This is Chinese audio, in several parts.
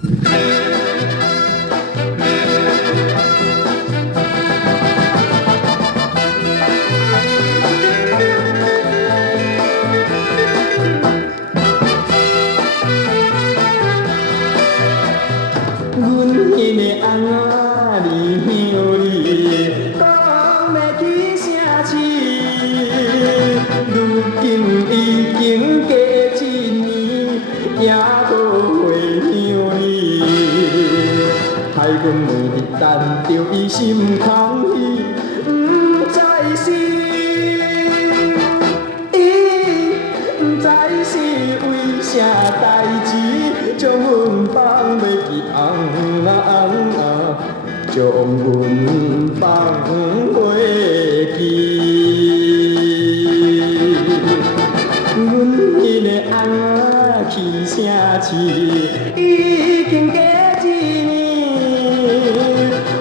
阮迄个翁仔离乡里，讲要去城市，如今已经过一年，还无回乡里。害阮每日等着伊心空虚，不知是伊不知是为啥代志，将阮放袂记将阮放袂记。阮迄个翁仔去城市，已经过一年，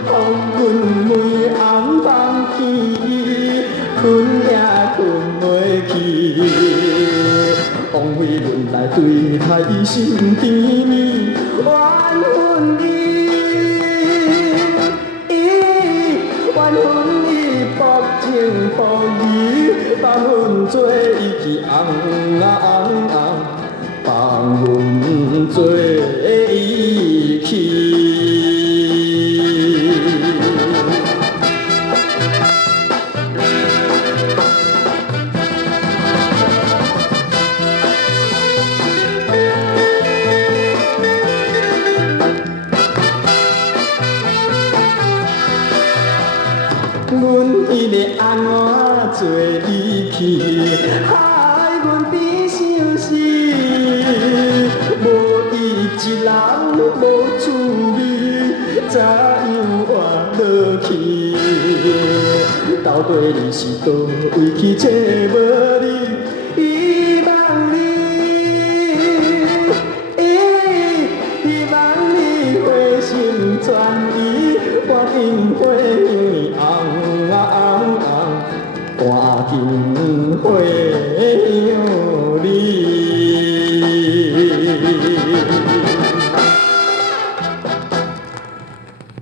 予阮每暗放弃，困也困袂去。枉费阮来对待伊心甜蜜，怨恨伊。怨恨伊薄情薄义，放阮做伊去翁仔放阮做伊去。阮迄个翁仔做离去，害阮变相思。无伊一人无滋味，怎样活落去？到底你是倒位去找无你？希望你，希望你回心转意，我因花香。赶紧回